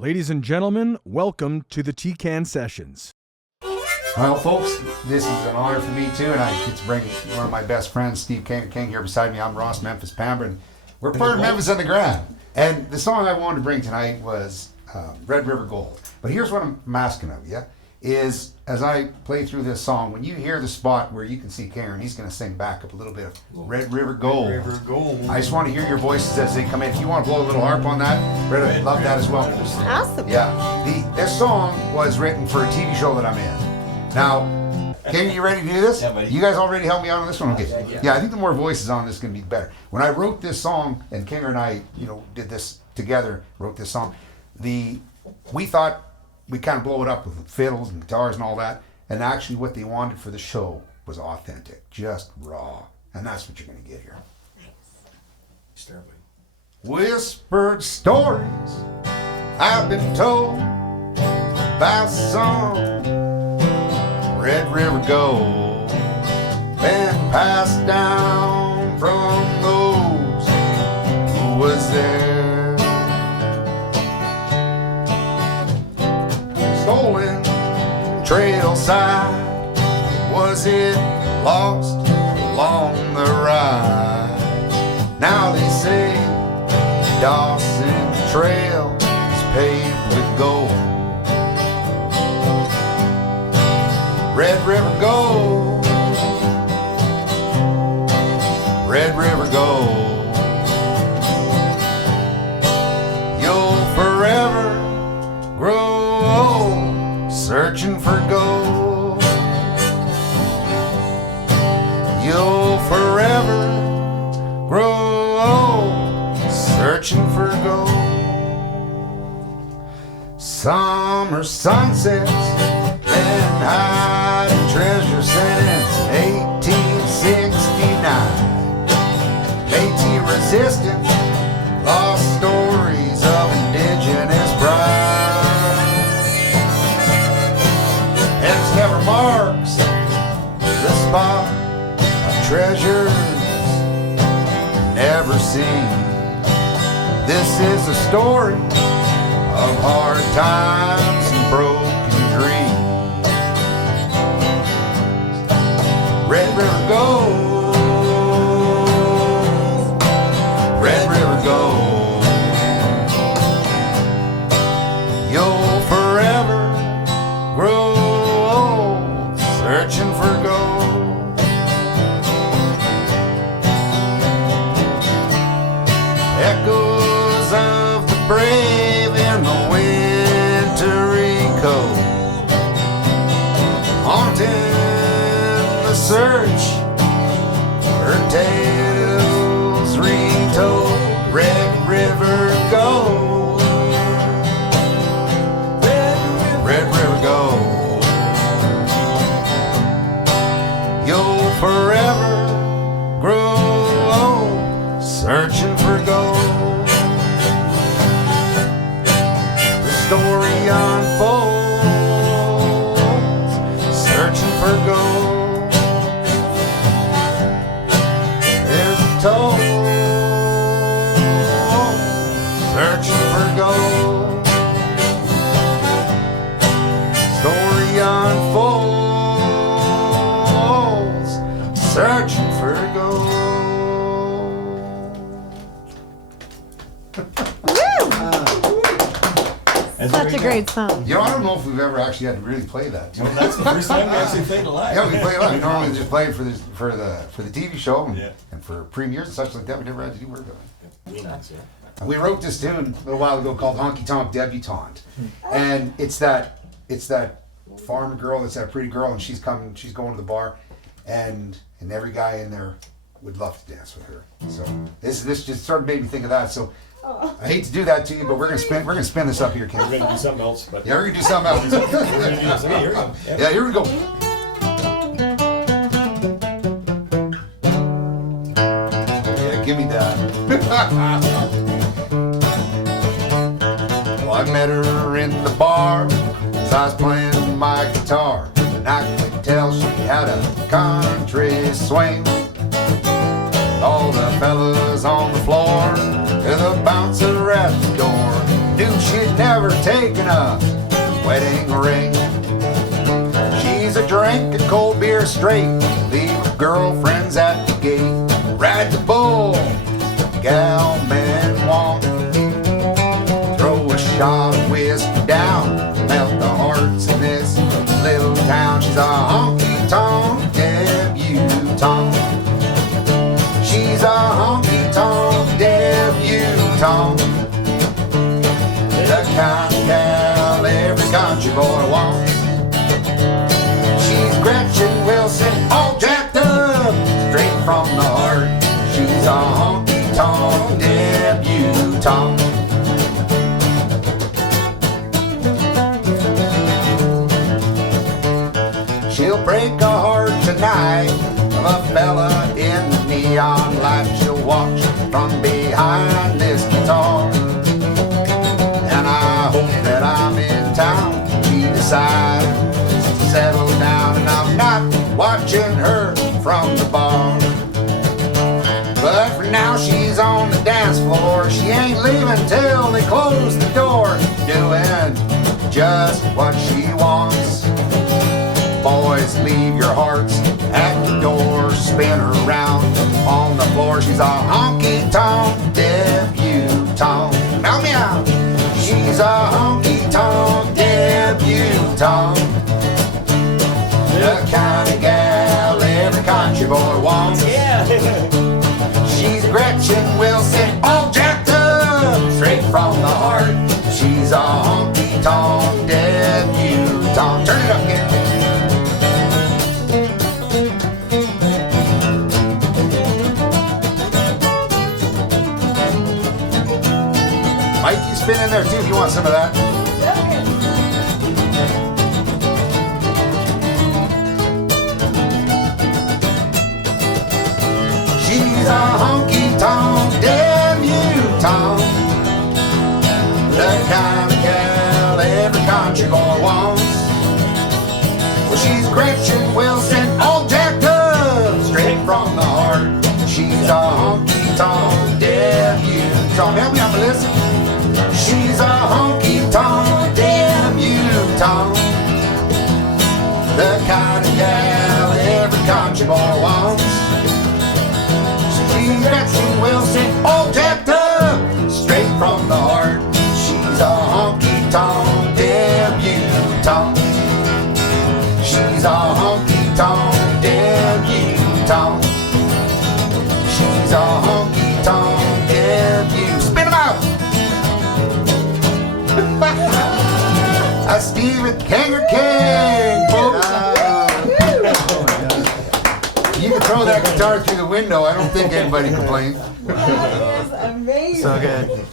Ladies and gentlemen, welcome to the T-Can Sessions. Well, folks, this is an honor for me too, and I get to bring one of my best friends, Steve King here beside me. I'm Ross, Memphis Pamber, and we're part of Memphis The Grande. And the song I wanted to bring tonight was Red River Gold. But here's what I'm asking of you, is as I play through this song, when you hear the spot where you can see Karen, he's going to sing back up a little bit of Red River Gold. Red River Gold. I just want to hear your voices as they come in. If you want to blow a little harp on that, Red, I'd love that as well. Awesome. Yeah, this song was written for a TV show that I'm in. Now, Karen, you ready to do this? Yeah, buddy. You guys already helped me out on this one? Okay. Yeah, I think the more voices on this is going to be better. When I wrote this song, and Kinger and I, did this together, wrote this song, we thought we'd kind of blow it up with fiddles and guitars and all that, and actually what they wanted for the show was authentic, just raw. And that's what you're going to get here. Start with. Whispered stories I've been told about some Red River Gold, been passed down from those who was there. Stolen trail side, was it lost along the ride? Now they say Dawson Trail is paved with gold. Red River Gold, Red River Gold. You'll forever grow old searching for gold. You'll forever grow old searching for gold. Summer sunsets and hiding treasure since 1869. Métis resistance, lost stories of indigenous pride. X never marks the spot of treasures never seen. This is a story of hard times and broken dreams. Red River Gold, Red River Gold. You'll forever grow old searching for gold. Echoes of the brave in the wintry cold, haunting the search for tales retold. Red River Gold, Red River Gold. You'll forever grow old searching for gold. The story unfolds searching for gold. Told, searching for gold. Story unfolds, searching for gold. Such a great song. I don't know if we've ever actually had to really play that. Well, that's the first time we actually played it live. Yeah, we play it live. We normally just play it for the TV show Yeah. and for premieres and such like that. We never had to do work on it. Nice, yeah. We wrote this tune a little while ago called Honky Tonk Debutante, and it's that farm girl, it's that pretty girl, and she's going to the bar, and every guy in there would love to dance with her. So this just sort of made me think of that. So I hate to do that to you, but we're gonna spin this up here, Ken. We're gonna do something else, but Yeah, we're gonna do something else. we're gonna do this. Okay, here we go. Yeah, here we go. Yeah, give me that. Well, I met her in the bar as I was playing my guitar, and I could tell she had a country swing. All the fellas on the floor, and the bouncer at the door knew she'd never never taken a wedding ring. She's a drinking cold beer straight, leave girlfriends at the gate, ride the bull, gal man walk, throw a shot of whiskey down, melt the hearts in this little town. She's a honky-tonk debutante. She's a honky-tonk debutante. The kind of gal every country boy wants. She's Gretchen Wilson, all jacked up, straight from the heart. She's a honky-tonk debutante. She'll break a heart tonight of a fella in the neon light. She'll watch from behind this guitar, and I hope that I'm in town. She decides to settle down, and I'm not watching her from the bar. But for now she's on the dance floor. She ain't leaving till they close the door, doing just what she wants. Boys, leave your hearts at the door. Spin her around on the floor. She's a honky-tonk debutante. Meow meow. She's a honky-tonk debutante. The kind of gal every country boy wants. Yeah. She's Gretchen Wilson, all jacked up, straight from the heart. She's a honky-tonk debutante. Turn it up again. Mike, you spin in there too if you want some of that. She's a honky-tonk debutante. The kind of gal every country boy wants. Well, she's Gretchen Wilson, all jacked up, straight from the heart. She's a honky-tonk debutante. Help me out, Melissa. She's a honky-tonk debutante. The kind of gal every country boy wants. She's Gretchen Wilson, all jacked up, straight from the heart. She's a honky-tonk debutante. She's a honky-tonk debutante. She's a honky-tonk debut. Spin 'em out! That's Stephen Kanger King, folks. You can throw that guitar through the window. I don't think anybody complained. That is amazing. So good.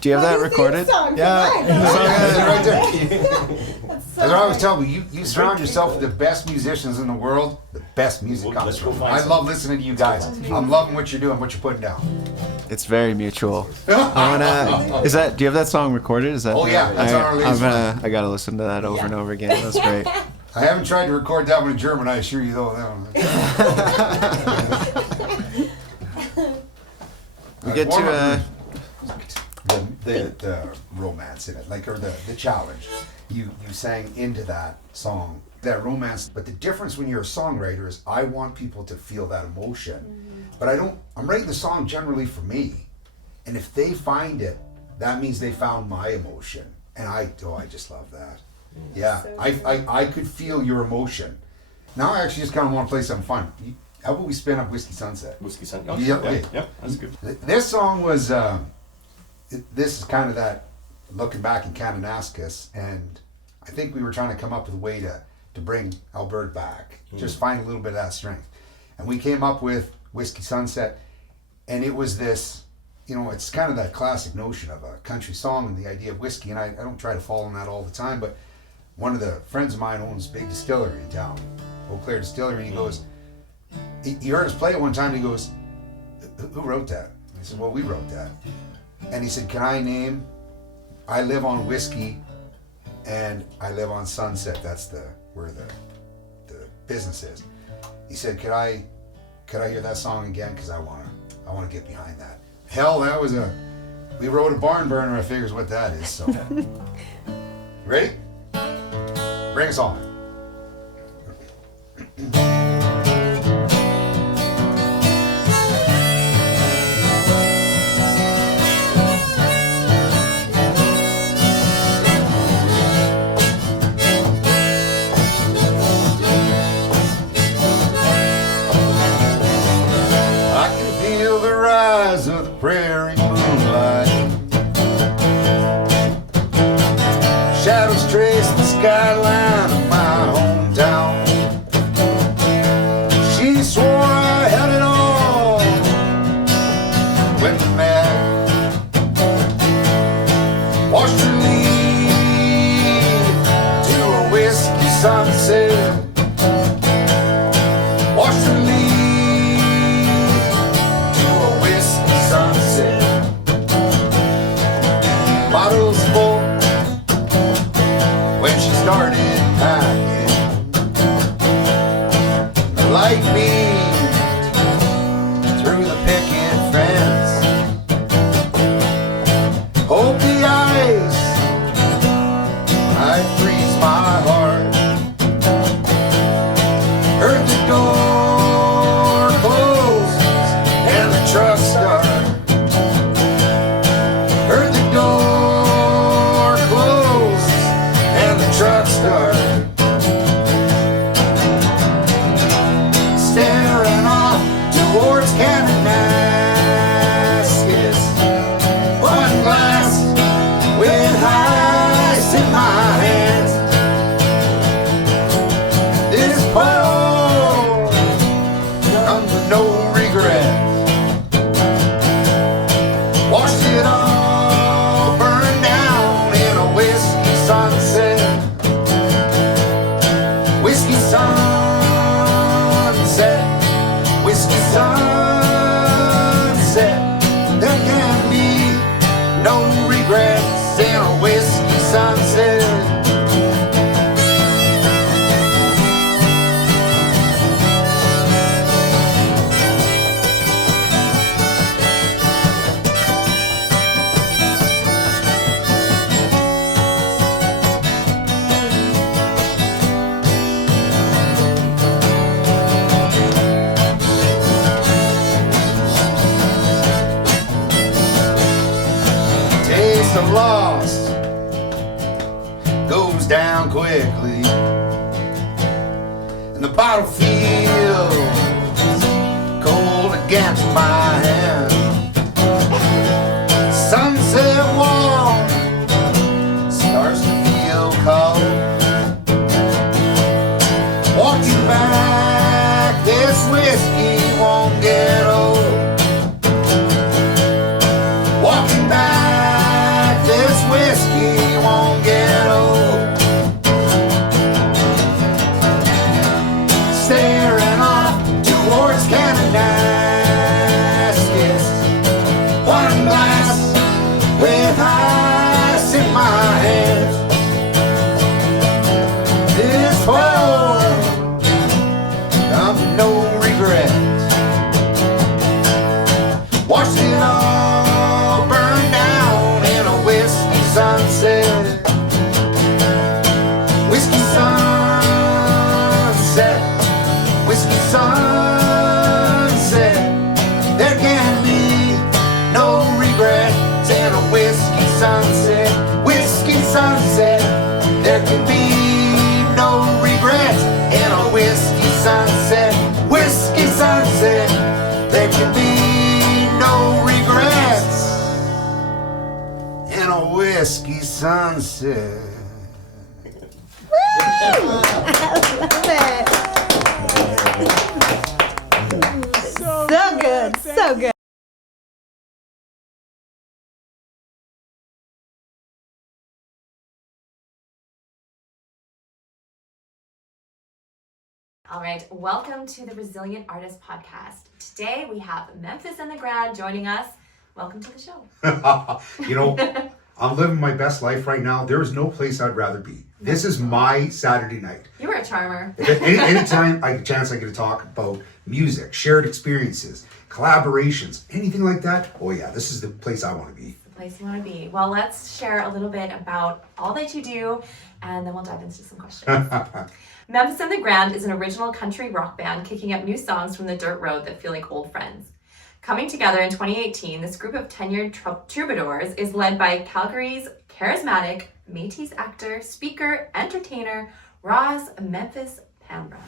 Do you have that recorded? Yeah. Right there. That's so As I always nice. tell you surround yourself with the best musicians in the world. The best music Well, comes let's go from. find I some. love listening to you guys. I'm loving what you're doing, what you're putting down. It's very mutual. I wanna. Is that? Do you have that song recorded? Is that? Oh, yeah, it's on our latest I gotta listen to that over and over again. That's great. I haven't tried to record that one in German, I assure you though. We get to the romance in it, like, or the challenge. You sang into that song, that romance. But the difference when you're a songwriter is I want people to feel that emotion. But I'm writing the song generally for me. And if they find it, that means they found my emotion. And I just love that. Yeah, So I could feel your emotion. Now I actually just kind of want to play something fun. How about we spin up Whiskey Sunset? Whiskey Sun. Yeah, okay. Yep, that's good. This song was, this is kind of that looking back in Kananaskis, and I think we were trying to come up with a way to bring Alberta back, just find a little bit of that strength. And we came up with Whiskey Sunset, and it was this, it's kind of that classic notion of a country song and the idea of whiskey, and I don't try to follow in that all the time, but one of the friends of mine owns a big distillery in town, Eau Claire Distillery, and he goes, he heard us play it one time, and he goes, who wrote that? I said, well, we wrote that. And he said, can I name, I live on whiskey and I live on Sunset. That's where the business is. He said, could I hear that song again? Cause I want to get behind that. Hell, that was We wrote a barn burner. I figures what that is. So, ready? Bring us on. I can feel the rise of the prairie moonlight. Shadows trace the skyline of my hometown. She swore I had it all when the man washed her leave to a whiskey sunset. Washed her leave to a whiskey sunset. Bottles full when she started packing. The light beamed through the picket fence. Hope the ice might freeze my heart. Heard the door close and the truck start. Heard the door close and the truck start. Staring off towards Kananaskis. One glass with ice in my hands. This pour comes with no regret. Washed it all, burned down in a whiskey sunset. Whiskey sunset, whiskey sunset. There can be no regrets in a whiskey sunset. Taste of loss goes down quickly, and the bottle feels cold against my hand. Sunset warm starts to feel cold. Walking back, this whiskey won't get old. Walking back, this whiskey won't get old. Staring off towards Kananaskis. One glass with ice in my hands. This pour comes with no regrets. Washed it all, burned down in a whiskey sunset. Whiskey sunset, whiskey sunset. There can be no regrets in a whiskey sunset. Whiskey sunset. There can be no regrets in a whiskey sunset. Whiskey sunset. There can be no regrets in a whiskey sunset. So good. So good. All right, welcome to the Resilient Artist Podcast. Today we have Memphis The Grande joining us. Welcome to the show. You know, I'm living my best life right now. There is no place I'd rather be. This is my Saturday night. You were a charmer. Anytime I get a chance, I get to talk about music, shared experiences, collaborations, anything like that. Oh yeah, this is the place I want to be. The place you want to be. Well, let's share a little bit about all that you do, and then we'll dive into some questions. Memphis the Grande is an original country rock band kicking up new songs from the dirt road that feel like old friends. Coming together in 2018, this group of tenured troubadours is led by Calgary's charismatic Métis actor, speaker, entertainer, Ross Memphis Pambra.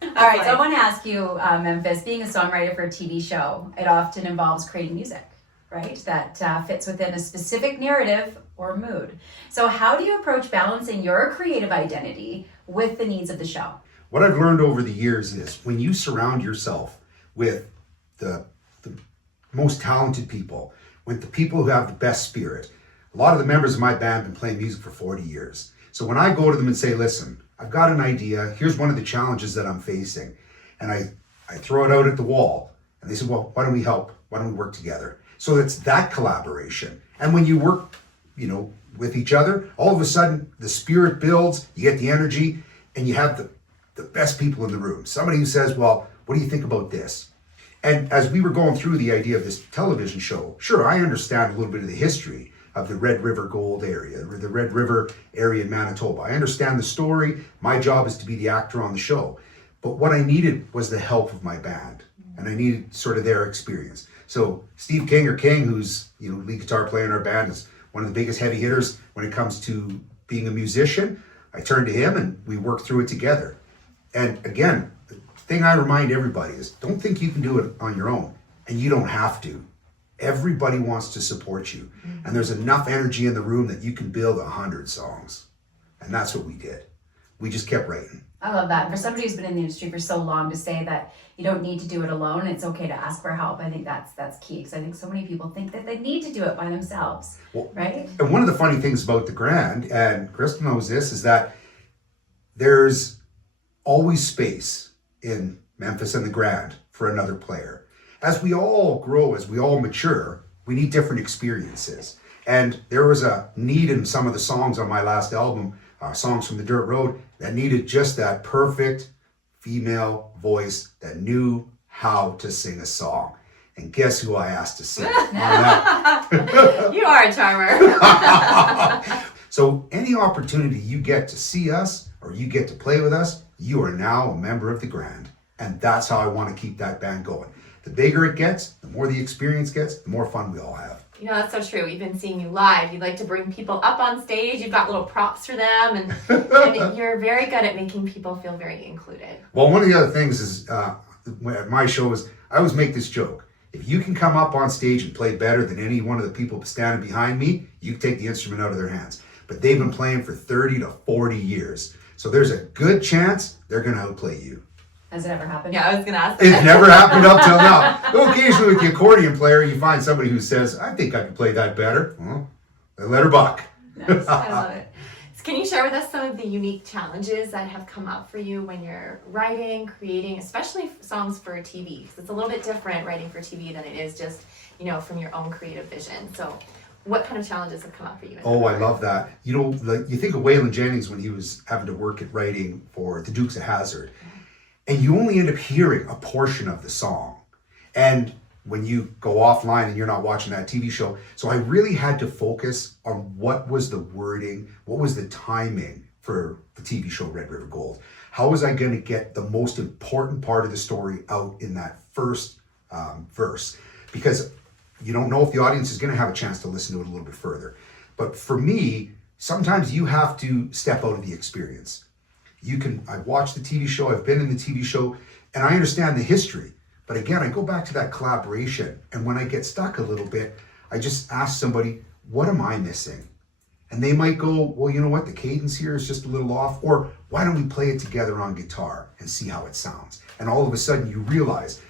All right, so I want to ask you, Memphis, being a songwriter for a TV show, it often involves creating music, right? That fits within a specific narrative or mood. So how do you approach balancing your creative identity with the needs of the show? What I've learned over the years is when you surround yourself with the most talented people, with the people who have the best spirit. A lot of the members of my band have been playing music for 40 years. So when I go to them and say, listen, I've got an idea, here's one of the challenges that I'm facing, and I throw it out at the wall, and they say, well, why don't we help? Why don't we work together? So it's that collaboration. And when you work, with each other, all of a sudden the spirit builds, you get the energy, and you have the best people in the room. Somebody who says, well, what do you think about this? And as we were going through the idea of this television show, sure, I understand a little bit of the history of the Red River Gold area, or the Red River area in Manitoba. I understand the story. My job is to be the actor on the show. But what I needed was the help of my band, and I needed sort of their experience. So Steve King, who's lead guitar player in our band, is one of the biggest heavy hitters when it comes to being a musician. I turned to him and we worked through it together. And again, the thing I remind everybody is don't think you can do it on your own, and you don't have to. Everybody wants to support you, and there's enough energy in the room that you can build 100 songs. And that's what we did. We just kept writing. I love that. And for somebody who's been in the industry for so long to say that you don't need to do it alone, it's okay to ask for help. I think that's key, because I think so many people think that they need to do it by themselves, right? And one of the funny things about the Grand, and Krista knows this, is that there's always space in Memphis and the Grand for another player. As we all grow, as we all mature, we need different experiences. And there was a need in some of the songs on my last album, Songs from the Dirt Road, that needed just that perfect female voice that knew how to sing a song. And guess who I asked to sing on that? You are a charmer. So any opportunity you get to see us or you get to play with us, you are now a member of the Grand. And that's how I want to keep that band going. The bigger it gets, the more the experience gets, the more fun we all have. That's so true. Even seeing you live, you like to bring people up on stage. You've got little props for them, and you're very good at making people feel very included. Well, one of the other things is, at my show is, I always make this joke. If you can come up on stage and play better than any one of the people standing behind me, you can take the instrument out of their hands. But they've been playing for 30 to 40 years. So there's a good chance they're going to outplay you. Has it ever happened? Yeah, I was going to ask. It's never happened up till now. Though occasionally with the accordion player, you find somebody who says, I think I can play that better. Well, they let her buck. Nice. I love it. So can you share with us some of the unique challenges that have come up for you when you're writing, creating, especially songs for TV? Because it's a little bit different writing for TV than it is just, from your own creative vision. So what kind of challenges have come up for you? Oh, I love that. You think of Waylon Jennings when he was having to work at writing for the Dukes of Hazzard. And you only end up hearing a portion of the song. And when you go offline and you're not watching that TV show. So I really had to focus on what was the wording, what was the timing for the TV show Red River Gold. How was I going to get the most important part of the story out in that first verse? Because you don't know if the audience is going to have a chance to listen to it a little bit further. But for me, sometimes you have to step out of the experience. I've watched the TV show, I've been in the TV show, and I understand the history. But again, I go back to that collaboration. And when I get stuck a little bit, I just ask somebody, what am I missing? And they might go, well, you know what? The cadence here is just a little off. Or why don't we play it together on guitar and see how it sounds? And all of a sudden you realize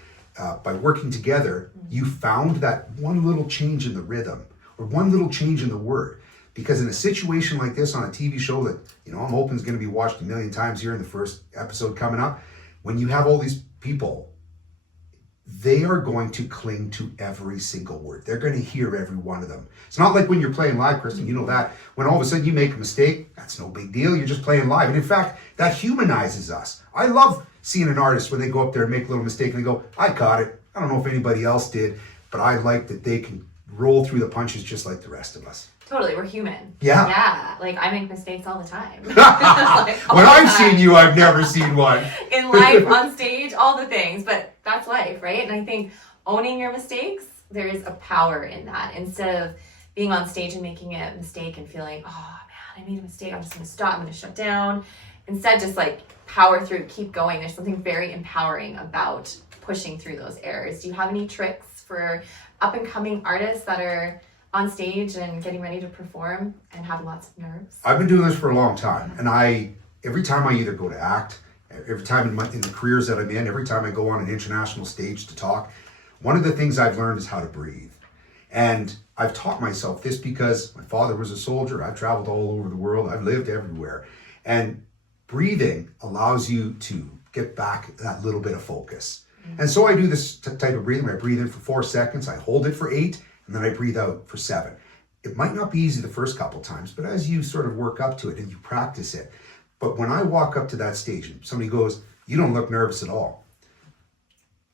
by working together, you found that one little change in the rhythm or one little change in the word. Because in a situation like this on a TV show that, I'm hoping is going to be watched 1 million times here in the first episode coming up, when you have all these people, they are going to cling to every single word. They're going to hear every one of them. It's not like when you're playing live, Kristen, you know that. When all of a sudden you make a mistake, that's no big deal. You're just playing live. And in fact, that humanizes us. I love seeing an artist when they go up there and make a little mistake and they go, I caught it. I don't know if anybody else did, but I like that they can roll through the punches just like the rest of us. Totally, we're human. Yeah. Yeah, like I make mistakes all the time. Like, all When the I've time. seen you, I've never seen one. In life, on stage, all the things, but that's life, right? And I think owning your mistakes, there is a power in that. Instead of being on stage and making a mistake and feeling, oh man, I made a mistake, I'm just gonna stop, I'm gonna shut down. Instead, just like power through, keep going. There's something very empowering about pushing through those errors. Do you have any tricks for up and coming artists that are on stage and getting ready to perform and have lots of nerves? I've been doing this for a long time, and every time I either go to act, every time in the careers that I'm in, every time I go on an international stage to talk, one of the things I've learned is how to breathe. And I've taught myself this because my father was a soldier. I've traveled all over the world. I've lived everywhere. And breathing allows you to get back that little bit of focus. And so I do this type of breathing. I breathe in for 4 seconds, I hold it for 8, and then I breathe out for 7. It might not be easy the first couple times, but as you sort of work up to it and you practice it. But when I walk up to that stage and somebody goes, "You don't look nervous at all,"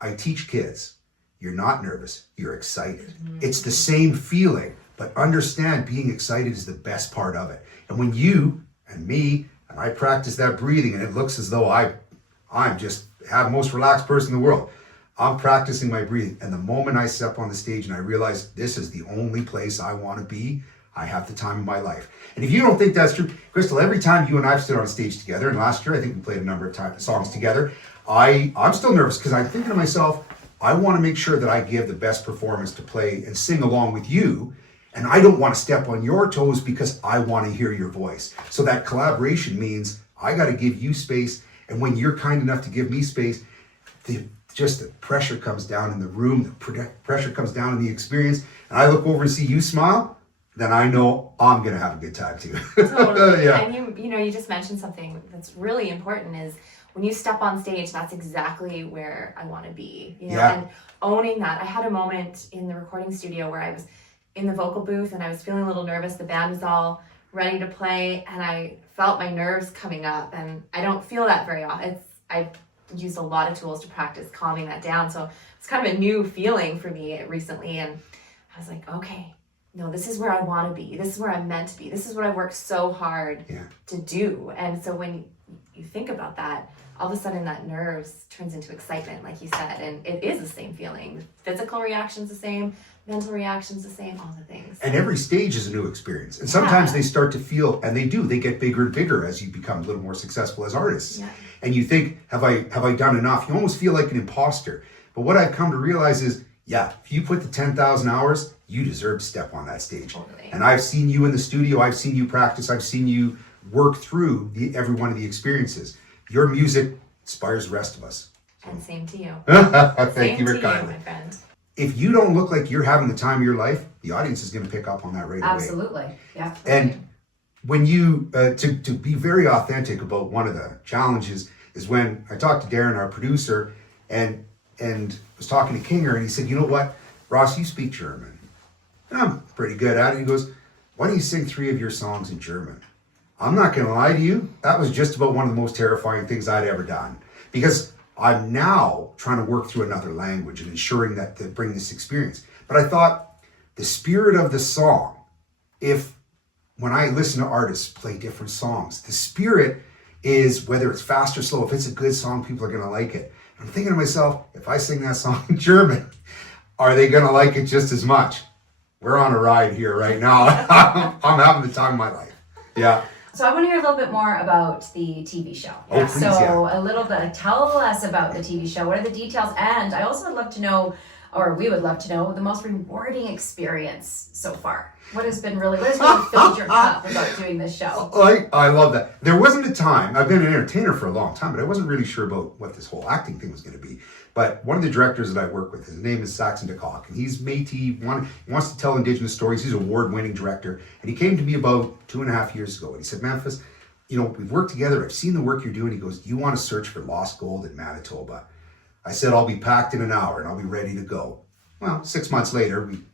I teach kids, you're not nervous, you're excited. It's the same feeling, but understand being excited is the best part of it. And when you and me and I practice that breathing and it looks as though I'm just the most relaxed person in the world, I'm practicing my breathing. And the moment I step on the stage and I realize this is the only place I want to be, I have the time of my life. And if you don't think that's true, Crystal, every time you and I've stood on stage together, and last year I think we played a number of songs together, I'm still nervous because I'm thinking to myself, I want to make sure that I give the best performance to play and sing along with you. And I don't want to step on your toes because I want to hear your voice. So that collaboration means I got to give you space. And when you're kind enough to give me space, the pressure comes down in the room, the pressure comes down in the experience. And I look over and see you smile, then I know I'm going to have a good time too. Totally. Yeah. And you just mentioned something that's really important is when you step on stage, that's exactly where I want to be, and owning that. I had a moment in the recording studio where I was in the vocal booth and I was feeling a little nervous. The band was all ready to play and I felt my nerves coming up, and I don't feel that very often. I've used a lot of tools to practice calming that down. So it's kind of a new feeling for me recently. And I was like, okay, no, this is where I want to be. This is where I'm meant to be. This is what I worked so hard to do. And so when you think about that, all of a sudden that nerves turns into excitement, like you said, and it is the same feeling. The physical reaction's the same, mental reaction's the same, all the things. And every stage is a new experience. And sometimes they start to feel, and they get bigger and bigger as you become a little more successful as artists. Yeah. And you think, have I done enough? You almost feel like an imposter. But what I've come to realize is, if you put the 10,000 hours, you deserve to step on that stage. Totally. And I've seen you in the studio, I've seen you practice, I've seen you work through every one of the experiences. Your music inspires the rest of us. And same to you. Thank you to for kindly. my friend. If you don't look like you're having the time of your life, the audience is going to pick up on that right away. Absolutely. Yeah. And when you, to be very authentic about one of the challenges is when I talked to Darren, our producer, and was talking to Kinger, and he said, "You know what, Ross, you speak German." And I'm pretty good at it. He goes, "Why don't you sing 3 of your songs in German?" I'm not going to lie to you. That was just about one of the most terrifying things I'd ever done, because I'm now trying to work through another language and ensuring that to bring this experience. But I thought the spirit of the song, when I listen to artists play different songs, the spirit is, whether it's fast or slow, if it's a good song, people are going to like it. I'm thinking to myself, if I sing that song in German, are they going to like it just as much? We're on a ride here right now. I'm having the time of my life. Yeah. So I want to hear a little bit more about the TV show. Oh, please, a little bit, tell us about the TV show. What are the details? And I also would love to know, or we would love to know, the most rewarding experience so far. What has really filled your cup about doing this show? I love that. There wasn't a time, I've been an entertainer for a long time, but I wasn't really sure about what this whole acting thing was going to be. But one of the directors that I work with, his name is Saxon DeCock, and he's Métis. He wants to tell Indigenous stories. He's an award-winning director. And he came to me about 2.5 years ago, and he said, "Memphis, we've worked together. I've seen the work you're doing." He goes, "Do you want to search for lost gold in Manitoba?" I said, "I'll be packed in an hour, and I'll be ready to go." Well, 6 months later, we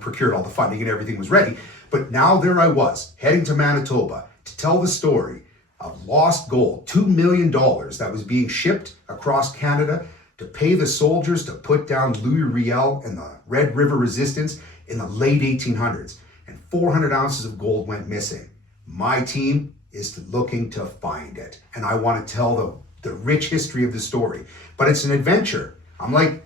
procured all the funding and everything was ready. But now there I was, heading to Manitoba to tell the story of lost gold, $2 million that was being shipped across Canada to pay the soldiers to put down Louis Riel and the Red River Resistance in the late 1800s, and 400 ounces of gold went missing. My team is looking to find it, and I want to tell the rich history of the story. But it's an adventure. I'm like,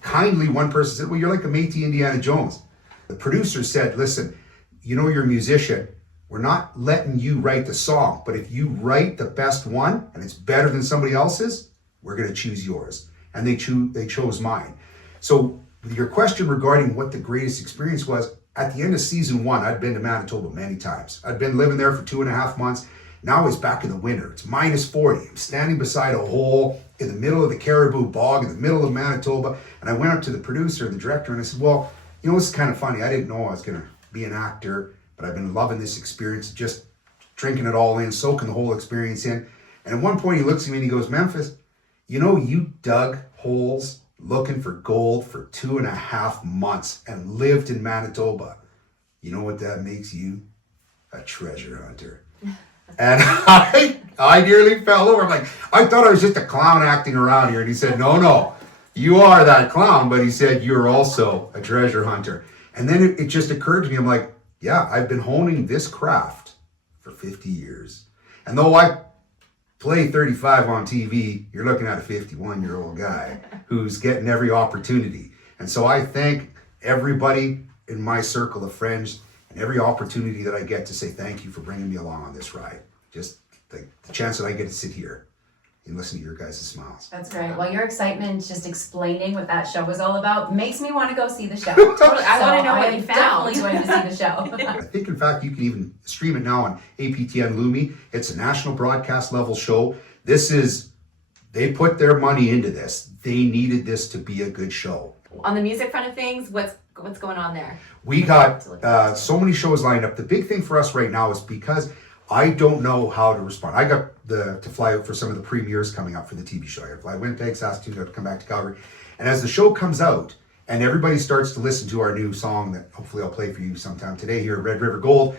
kindly one person said, well, you're like a Métis Indiana Jones. The producer said, listen, you're a musician. We're not letting you write the song, but if you write the best one and it's better than somebody else's, we're going to choose yours. And they chose mine. So your question regarding what the greatest experience was, at the end of season 1, I'd been to Manitoba many times. I'd been living there for 2.5 months. Now it's back in the winter. It's minus 40. I'm standing beside a hole in the middle of the Caribou Bog, in the middle of Manitoba. And I went up to the producer and the director and I said, well, this is kind of funny. I didn't know I was going to be an actor, but I've been loving this experience, just drinking it all in, soaking the whole experience in. And at one point he looks at me and he goes, Memphis, you dug holes looking for gold for 2.5 months and lived in Manitoba. You know what that makes you? A treasure hunter. And I nearly fell over. I'm like, I thought I was just a clown acting around here. And he said, no, you are that clown. But he said, you're also a treasure hunter. And then it just occurred to me. I'm like, yeah, I've been honing this craft for 50 years. And though I play 35 on TV, you're looking at a 51-year-old guy who's getting every opportunity. And so I thank everybody in my circle of friends and every opportunity that I get to say thank you for bringing me along on this ride. Just the chance that I get to sit here and listen to your guys' smiles. That's great. Well, your excitement just explaining what that show was all about makes me want to go see the show. Totally. I want to know what you found. Definitely going to see the show. I think, in fact, you can even stream it now on APTN Lumi. It's a national broadcast level show. They put their money into this. They needed this to be a good show. On the music front of things, what's going on there? We got so many shows lined up. The big thing for us right now is because I don't know how to respond. I got to fly out for some of the premieres coming up for the TV show. I got to fly Winnipeg, Saskatoon, to come back to Calgary. And as the show comes out and everybody starts to listen to our new song that hopefully I'll play for you sometime today here at Red River Gold,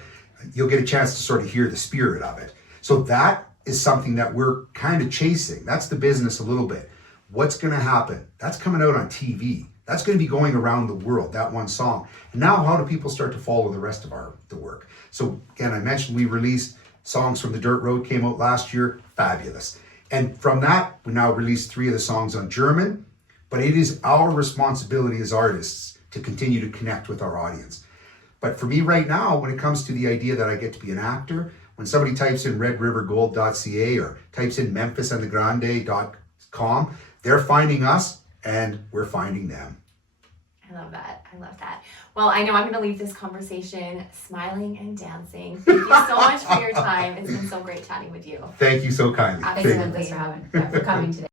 you'll get a chance to sort of hear the spirit of it. So that is something that we're kind of chasing. That's the business a little bit. What's going to happen? That's coming out on TV. That's going to be going around the world, that one song. And now how do people start to follow the rest of the work? So again, I mentioned we released Songs from the Dirt Road, came out last year, fabulous. And from that, we now released 3 of the songs on German, but it is our responsibility as artists to continue to connect with our audience. But for me right now, when it comes to the idea that I get to be an actor, when somebody types in redrivergold.ca or types in memphisandthegrande.com, they're finding us and we're finding them. I love that. Well, I know I'm going to leave this conversation smiling and dancing. Thank you so much for your time. It's been so great chatting with you. Thank you so kindly. Thanks for coming today.